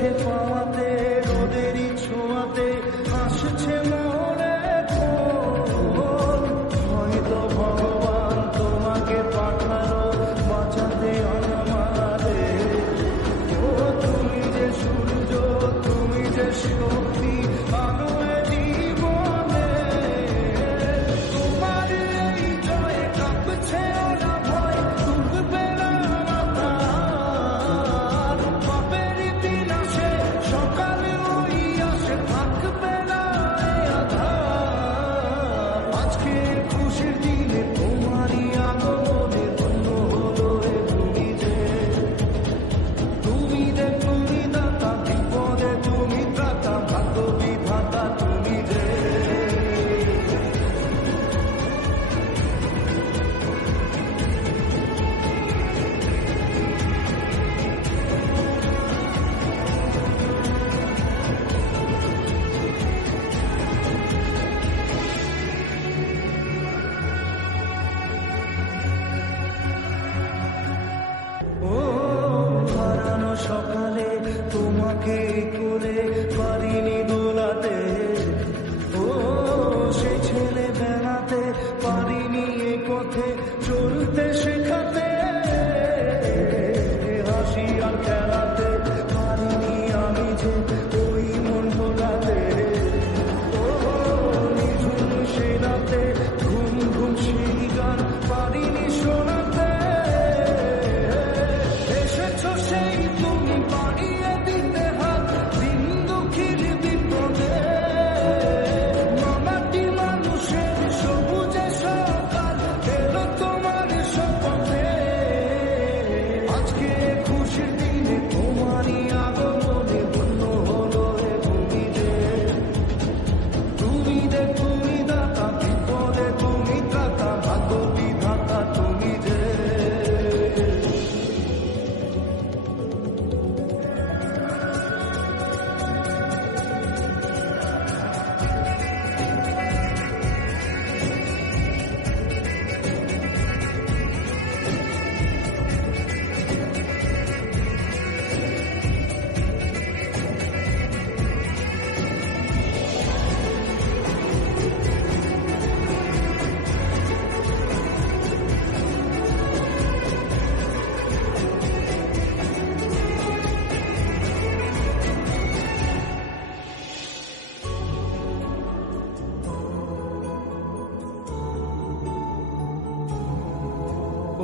কাছে পাওয়াতে রোদেরই ছোঁয়াতে আসছে মনে কোন হয়তো ভগবান তোমাকে পাঠালো বাঁচাতে আমাদের। ও তুমি যে সূর্য, তুমি যে শক্তি, আলোয় জীবনে তোমার এই জয়ে কাঁপছে ওরা ভয়, তুলবে না মাথা পাপের বিনাশে সকালে ওই আসে, থাকবে না এই আধার। আজকে খুশির দিনে তোমারই আগমনে ধন্য হলো এ ভূমি যে, তুমি যে তুমি দাতা, বিপদে তুমি ত্রাতা, ভাগ্য বিধাতা তুমি যে। ও হারানো সকালে তোমাকে করে পারিনি দোলাতে, ও সে ছেলে বেড়াতে পারিনি এ পথে চলতে শেখাতে, হাসি আর খেলাতে পারিনি আমি যে ওই মন ভোলাতে। ও নিঝুম সে রাতে ঘুম ঘুম সেই গান পারিনি শোনাতে, এসেছো সেই তুমি বাড়িয়ে দিতে হাত দিন দুঃখীর বিপদে। মামাটি মানুষের সবুজে সকাল এলো তোমার শপথে। আজকে খুশির দিনে তোমারই আগমনে ধন্য হলো এ ভূমি যে, তুমি যে তুমি দাতা, বিপদে তুমি ত্রাতা, ভাগ্য বিধাতা তুমি যে।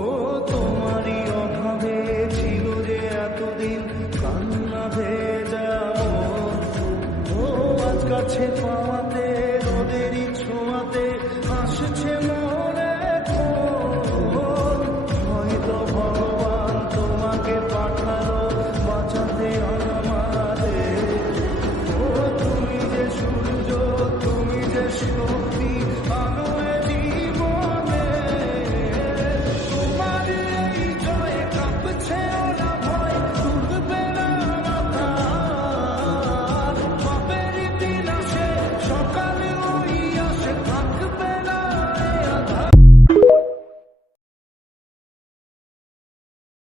ও তোমারই অভাবে ছিল যে এতদিন কান্না ভেজা মন, ও আজ কাছে পাওয়া